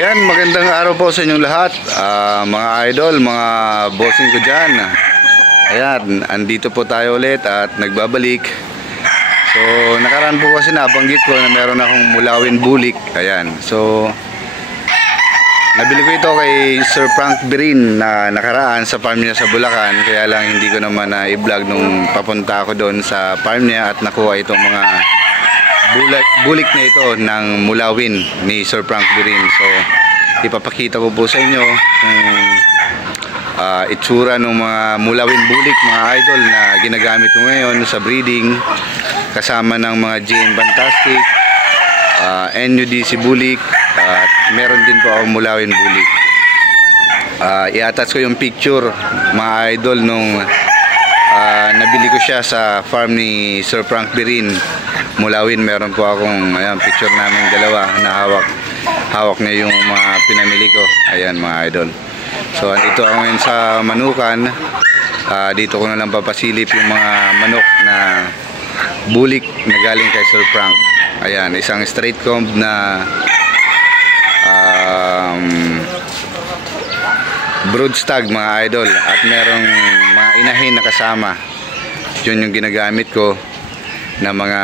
Yan, magandang araw po sa inyong lahat, mga idol, mga bossing ko dyan. Ayan, andito po tayo ulit at nagbabalik. So, nakaraan po kasi nabanggit ko na meron akong mulawin bulik. Ayan, so nabili ko ito kay Sir Frank Birin na nakaraan sa farm niya sa Bulacan. Kaya lang hindi ko naman na i-vlog nung papunta ako doon sa farm niya at nakuha itong mga bulik na ito ng mulawin ni Sir Frank Birin. So ipapakita ko po sa inyo kung itsura ng mga mulawin bulik, mga idol, na ginagamit ko ngayon sa breeding, kasama ng mga GM Fantastic, NUDC bulik, at meron din po ako mulawin bulik. I-attach ko yung picture, mga idol, nung nabili ko siya sa farm ni Sir Frank Birin. Mulawin, meron po akong picture namin dalawa na hawak niya yung mga pinamili ko. Ayan, mga idol. So andito ako ngayon sa Manukan. Dito ko na lang papasilip yung mga manok na bulik na galing kay Sir Frank. Ayan, isang straight comb na brood stag, mga idol, at merong mga inahin na kasama. Yun yung ginagamit ko na mga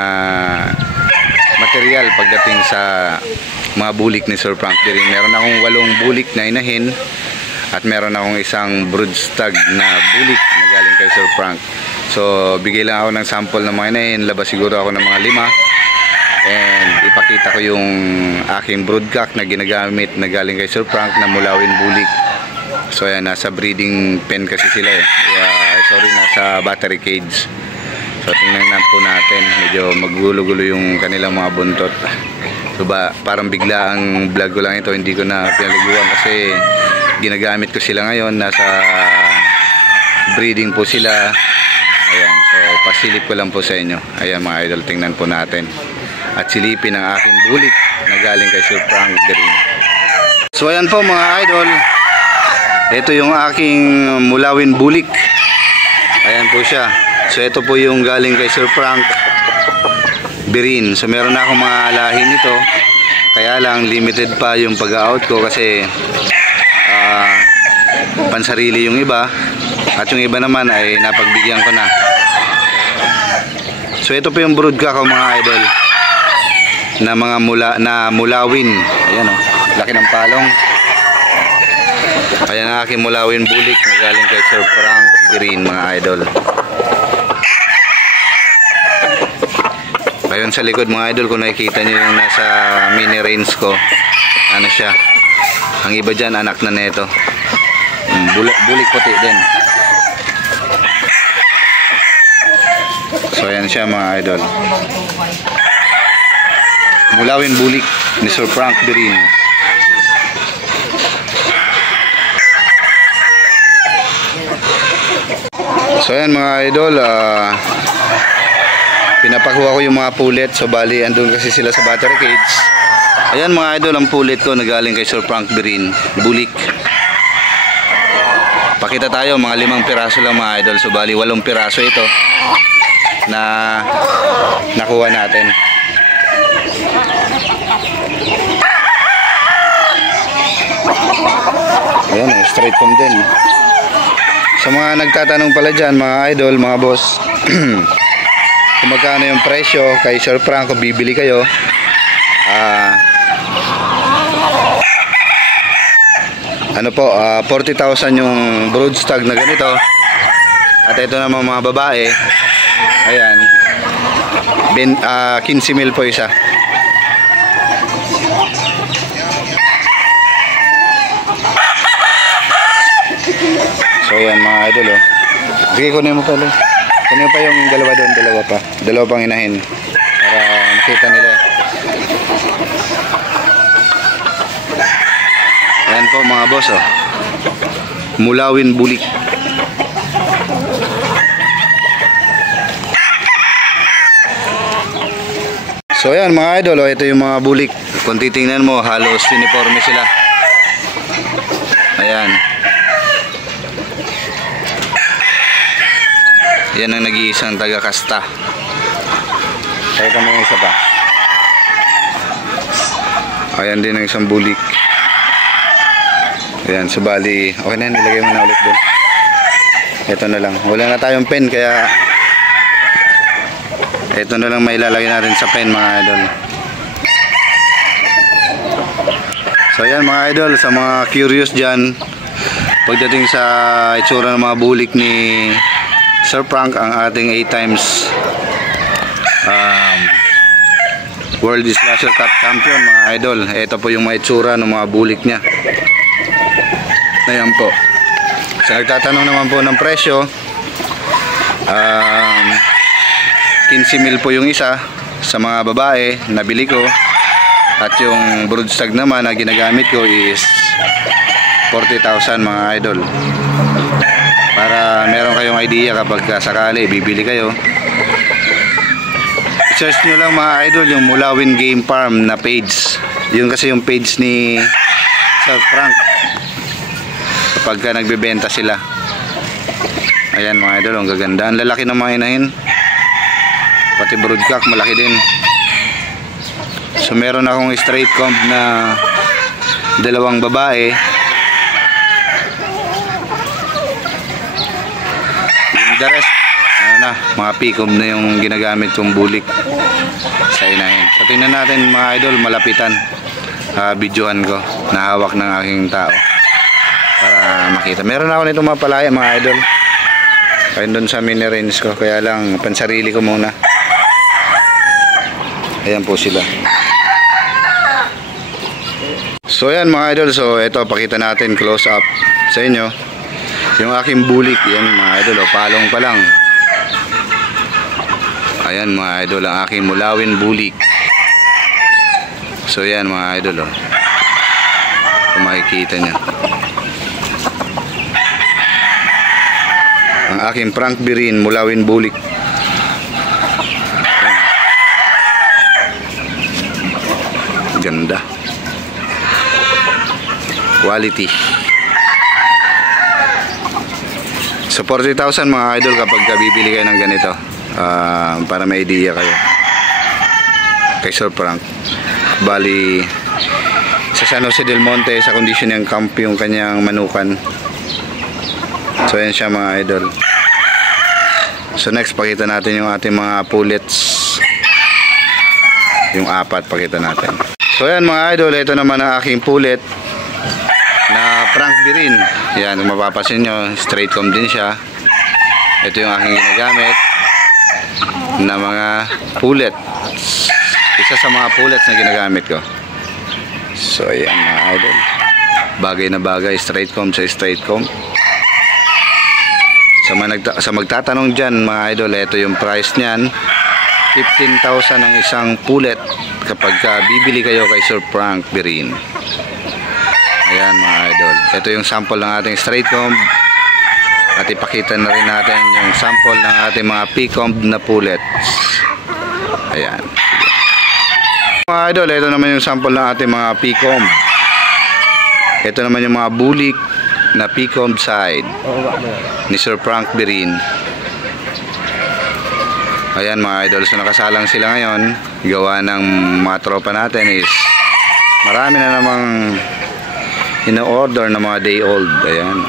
material pagdating sa mga bulik ni Sir Frank Birin. Meron akong 8 bulik na inahin at meron akong isang brood stag na bulik na galing kay Sir Frank. So bigay lang ako ng sample ng mga inahin, labas siguro ako ng mga 5, and ipakita ko yung aking broodcock na ginagamit na galing kay Sir Frank na mulawin bulik. So ayan, nasa breeding pen kasi sila nasa battery cage. So tingnan na po natin, medyo maggulo-gulo yung kanilang mga buntot. So parang bigla ang vlog ko lang ito, hindi ko na pinaliguan kasi ginagamit ko sila ngayon, nasa breeding po sila. Ayan, so pasilip ko lang po sa inyo. Ayan, mga idol, tingnan po natin at silipin ang aking bulik na galing kay Sir Frank Birin. So ayan po, mga idol, ito yung aking mulawin bulik. Ayan po siya. So ito po yung galing kay Sir Frank Birin. So meron na akong mga lahi nito, kaya lang limited pa yung pag-out ko kasi pansarili yung iba, at yung iba naman ay napagbigyan ko na. So ito po yung broodcock ko, mga idol, na mga mulawin. Ayan, laki ng palong. Ayan ang aking mulawin bulik na galing kay Sir Frank Birin, mga idol. Ayun sa likod, mga idol, kung nakikita nyo yung nasa mini range ko, ano siya, ang iba dyan anak na neto, bulik puti din. So ayan siya, mga idol, mulawin bulik ni Sir Frank Birin. So ayan, mga idol, pinapakuha ko yung mga pulet. So bali andun kasi sila sa battery cage. Ayan, mga idol, ang pulet ko na galing kay Sir Frank Birin, bulik. Pakita tayo, mga 5 piraso lang, mga idol. So bali 8 piraso ito na nakuha natin. Ayan, straight from din. Sa mga nagtatanong pala dyan, mga idol, mga boss, kung magkano yung presyo kay Sir Frank kung bibili kayo, 40,000 yung brood stag na ganito. At ito naman, mga babae, ayan, 15,000 po isa. So ayan, mga idol, sige, kunin mo pala. Kunin pa yung dalawa doon, dalawa pang inahin para makita nila. Ayan po, mga boss, mulawin bulik. So ayan, mga idol, ito yung mga bulik. Kung titingnan mo, halos uniforme sila. Ayan. Yan ang nag-iisang taga-kasta. Kaya kami yung isa pa. Ayan din ang isang bulik. Ayan, so bali, okay na yan, ilagay mo na ulit doon. Ito na lang, wala na tayong pen, kaya ito na lang may ilalagay natin sa pen mga idol. So ayan mga idol, sa mga curious dyan, pagdating sa itsura ng mga bulik ni Sir Frank, ang ating 8 times World Slasher Cut Champion mga idol, ito po yung mga itsura ng mga bulik niya. Ayan po. So nagtatanong naman po ng presyo, 15,000 po yung isa sa mga babae, nabili ko. At yung broodstag naman na ginagamit ko is 40,000 mga idol. Para meron kayong idea kapag sakali bibili kayo. I-search nyo lang mga idol yung Mulawin Game Farm na page. Yun kasi yung page ni Sir Frank kapag nagbebenta sila. Ayan mga idol, ang gaganda. Ang lalaki ng mga inahin. Pati broodcock malaki din. So meron akong straight comb na 2 babae. Yung the rest, ano na, mga P-comb na yung ginagamit kong bulik sa inahin. So tingnan natin mga idol, malapitan. Videohan ko, nahawak ng aking tao para makita. Meron ako nito mga palaya mga idol. Kaya doon sa mini range ko, kaya lang pansarili ko muna. Ayan po sila. So ayan mga idol, so ito pakita natin close up sa inyo yung aking bulik. Yan mga idol, palong pa lang. Ayan mga idol, ang aking Mulawin bulik. So ayan mga idol, kung makikita nyo ang aking Frank Birin Mulawin bulik. Ganda, quality. So 40,000 mga idol kapag bibili kayo ng ganito, para may idea kayo kay Sir Frank. Bali sa San Jose del Monte, sa conditioning camp yung kanyang manukan. So yan siya mga idol. So next pakita natin yung ating mga pullets, yung 4 pakita natin. So yan mga idol, ito naman ang aking pullet na Frank Birin. Yan, kung mapapasin nyo, straight comb din siya. Ito yung aking ginagamit na mga pullet. Isa sa mga pullets na ginagamit ko. So yan mga idol, bagay na bagay, straight comb sa straight comb. Sa magtatanong dyan mga idol, ito yung price nyan, 15,000 ang isang pullet kapag bibili kayo kay Sir Frank Birin. Ayan mga idol, ito yung sample ng ating straight comb. At ipakita na rin natin yung sample ng ating mga P-comb na pullets. Ayan mga idol, ito naman yung sample ng ating mga P-comb. Ito naman yung mga bulik na P-comb side ni Sir Frank Birin. Ayan mga idol, so nakasalang sila ngayon. Gawa ng mga tropa natin is marami na namang ino-order na mga day old. Ayan.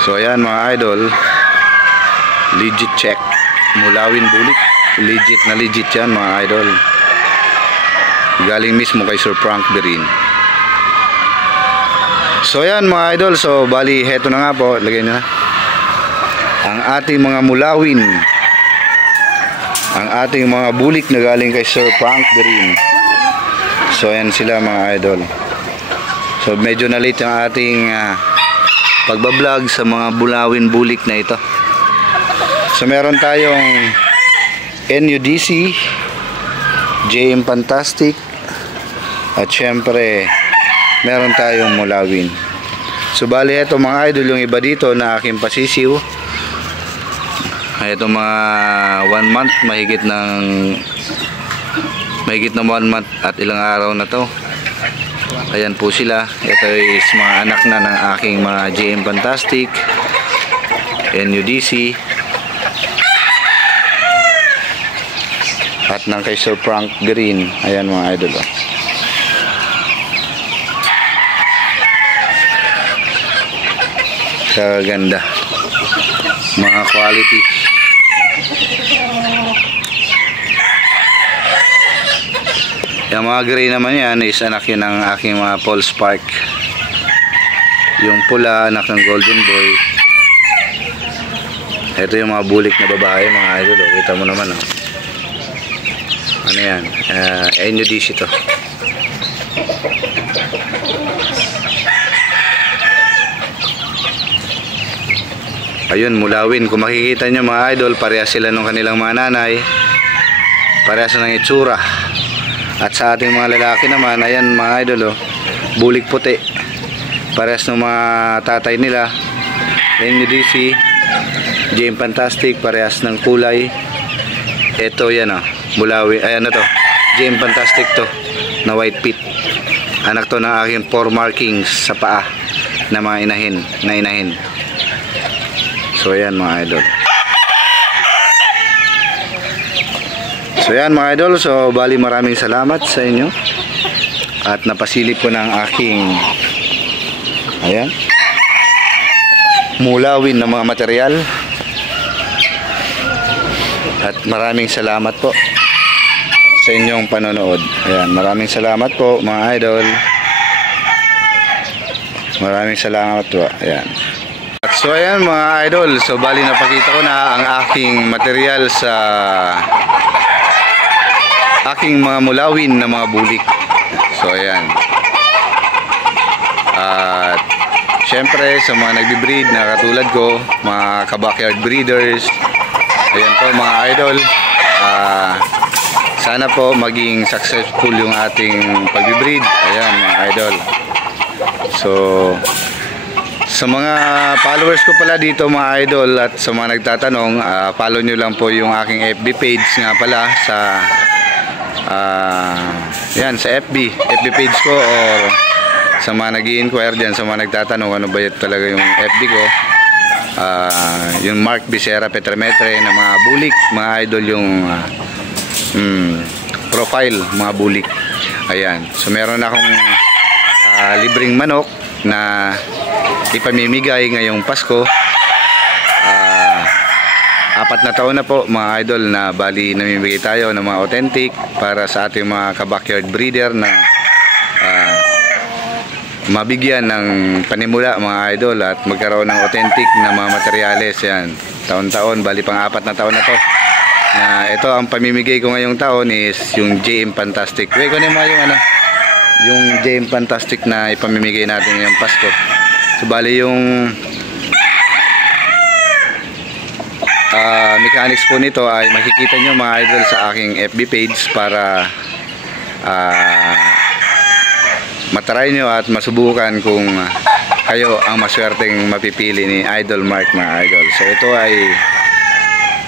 So ayan mga idol, legit check, Mulawin bulik. Legit na legit yan mga idol, galing mismo kay Sir Frank Birin. So ayan mga idol, so bali heto na nga po, lagay nyo na ang ating mga Mulawin, ang ating mga bulik na galing kay Sir Frank Birin. So ayan sila mga idol. So medyo na late yung ating pagbablog sa mga Mulawin bulik na ito. So meron tayong NUDC, JM Fantastic, at syempre meron tayong Mulawin. So bali ito mga idol, yung iba dito na aking pasisiw, ito mga 1 month, mahigit ng 1 month at ilang araw na to. Ayan po sila. Ito is mga anak na ng aking mga JM Fantastic, NUDC, at ng kay Sir Frank Birin. Ayan mga idol. kaganda, mga quality. Yung mga gray naman yan is anak yun ng aking mga Paul Spark. Yung pula anak ng Golden Boy. Ito yung mga bulik na babae mga idol, kita mo naman ano yan, NUDC to. Ayun, mulawin. Kung makikita nyo mga idol, parehas sila ng kanilang mga nanay, parehas ng itsura. At sa ating mga lalaki naman, ayan mga idol, bulik puti, parehas ng mga tatay nila, NUDC, JM Fantastic, parehas ng kulay. Ito yan mulawin, ayan na to, JM Fantastic to, na white pit. Anak to ng aking 4 markings sa paa na mga inahin. So ayan mga idol. So yan mga idol, so bali maraming salamat sa inyo. At napasilip ko ng aking ayan, mulawin ng mga material. At maraming salamat po sa inyong panonood. Ayan, maraming salamat po mga idol. Maraming salamat po. Ayan. So ayan mga idol, so bali napakita ko na ang aking material sa aking mga mulawin na mga bulik. So ayan. At syempre sa mga nagbi-breed na katulad ko, mga ka-backyard breeders, ayan po mga idol, sana po maging successful yung ating pagbi-breed. Ayan mga idol. So sa mga followers ko pala dito mga idol at sa mga nagtatanong, follow nyo lang po yung aking FB page nga pala sa yan, sa FB page ko, or sa mga nag-i-inquire dyan, sa mga nagtatanong ano ba yun talaga yung FB ko, yung Mark Becerra Petrametre na mga bulik mga idol, yung profile mga bulik. Ayan, so meron akong libreng manok na ipamimigay ngayong Pasko. 4 na taon na po mga idol na bali namimigay tayo ng mga authentic para sa ating mga ka-backyard breeder na mabigyan ng panimula mga idol at magkaroon ng authentic na mga materyales. Yan, taon-taon, bali pang 4 na taon na to na ito. Ang pamimigay ko ngayong taon is yung JM Fantastic. Wait ko na yung JM Fantastic na ipamimigay natin ngayong Pasko. So bali yung mechanics po nito ay makikita nyo mga idol sa aking FB page para matry nyo at masubukan kung kayo ang maswerteng mapipili ni Idol Mark mga idol. So ito ay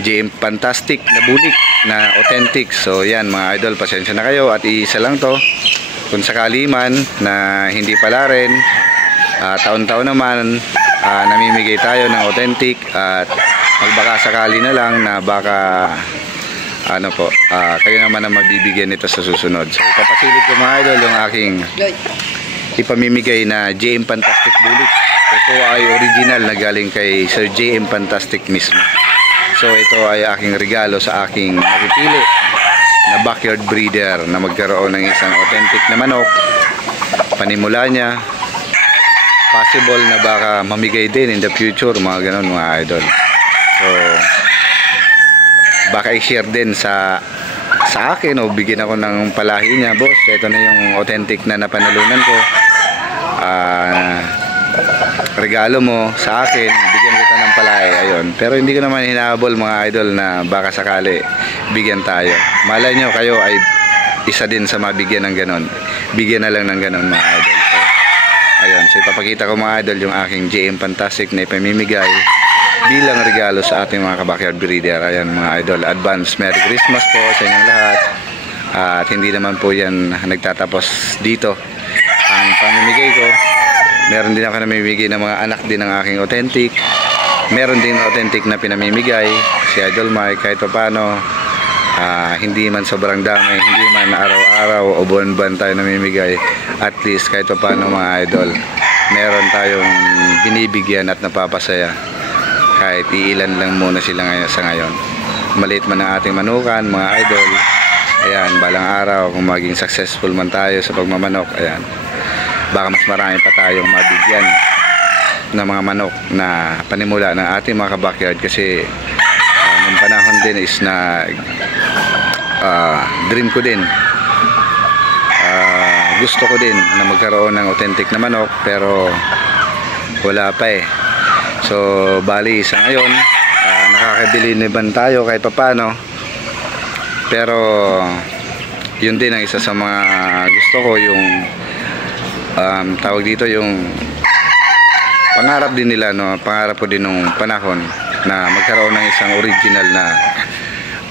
JM Fantastic na bulik na authentic. So yan mga idol, pasensya na kayo at isa lang to. Kung sakali man na hindi pala rin, taon-taon naman namimigay tayo ng authentic at magbaka sakali na lang na baka kayo naman ang mabibigyan nito sa susunod. So ipapasilip ko mga idol yung aking ipamimigay na JM Fantastic bulik. Ito ay original na galing kay Sir JM Fantastic mismo. So ito ay aking regalo sa aking napipili na backyard breeder na magkaroon ng isang authentic na manok. Panimula niya, possible na baka mamigay din in the future, mga ganon mga idol. So baka i-share din sa akin o bigyan ako ng palahi niya, boss. Ito na yung authentic na napanalunan ko. Regalo mo sa akin, bigyan kita ng palahi. Ayun. Pero hindi ko naman hinahabol mga idol na baka sakali bigyan tayo. Malay nyo kayo ay isa din sa mabigyan ng ganon. Bigyan na lang ng ganon mga idol. So, ayun. So ipapakita ko mga idol yung aking JM Fantastic na ipamimigay bilang regalo sa ating mga ka-backyard breeder. Ayan mga idol, advance Merry Christmas po sa inyong lahat. At hindi naman po yan nagtatapos dito ang pamimigay ko. Meron din ako namimigay ng mga anak din ng aking authentic. Meron din authentic na pinamimigay si Idol Mike kahit pa paano, hindi man sobrang dami, hindi man araw-araw o buwan-buwan tayo namimigay, at least kahit pa paano mga idol meron tayong binibigyan at napapasaya. Kahit iilan lang muna sila ngayon sa ngayon. Maliit man ang ating manukan, mga idol. Ayan, balang araw kung maging successful man tayo sa pagmamanok, ayan, baka mas marami pa tayong mabigyan ng mga manok na panimula ng ating mga kabakyard. Kasi nung panahon din is na dream ko din, gusto ko din na magkaroon ng authentic na manok, pero wala pa eh. So bali sa ngayon, nakakabili naman tayo kahit papano, pero yun din ang isa sa mga gusto ko, yung tawag dito, yung pangarap din nila, no? Pangarap ko din nung panahon na magkaroon ng isang original na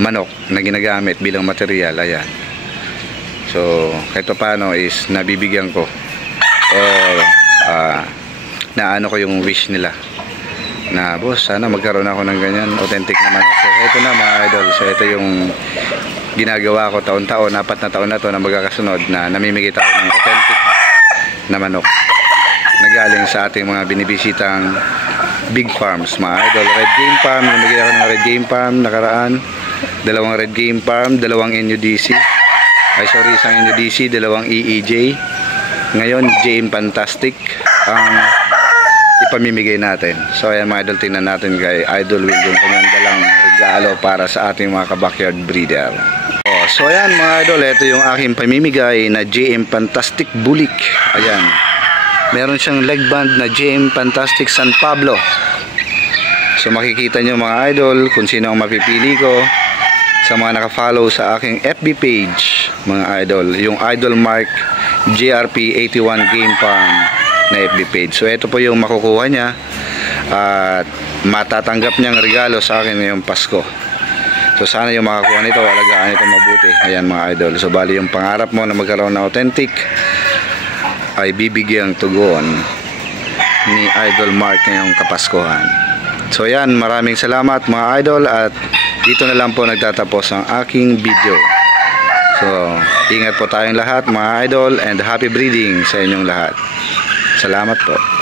manok na ginagamit bilang material. Ayan. So kahit paano is nabibigyan ko, o naano ko yung wish nila na, boss, sana magkaroon ako ng ganyan authentic na manok. So ito na mga idol, so ito yung ginagawa ko taon-taon, 4 na taon na to na magkakasunod, na namimigay tayo ng authentic na manok na galing sa ating mga binibisitang big farms, mga idol. Red Game Farm, namigay ako ng Red Game Farm nakaraan, 2 Red Game Farm, 2 NUDC, isang NUDC, 2 EEJ. Ngayon JM Fantastic ang ipamimigay natin. So ayan mga idol, tingnan natin kay Idol Will yung kanyang dalang regalo para sa ating mga kabakyard breeder. So ayan mga idol, ito yung aking pamimigay na JM Fantastic Bulik. Ayan, meron siyang leg band na JM Fantastic San Pablo. So makikita nyo mga idol kung sino ang mapipili ko sa mga nakafollow sa aking FB page, mga idol, yung Idol Mark JRP 81 Game Farm na FB page. So ito po yung makukuha niya at matatanggap niyang regalo sa akin ngayong Pasko. So sana yung makakuha nito, alagaan ito mabuti. Ayan mga idol, so bali yung pangarap mo na magkaroon ng authentic ay bibigyang tugon ni Idol Mark ngayong Kapaskuhan. So ayan, maraming salamat mga idol, at dito na lang po nagtatapos ang aking video. So ingat po tayong lahat mga idol, and happy breeding sa inyong lahat. Salamat po.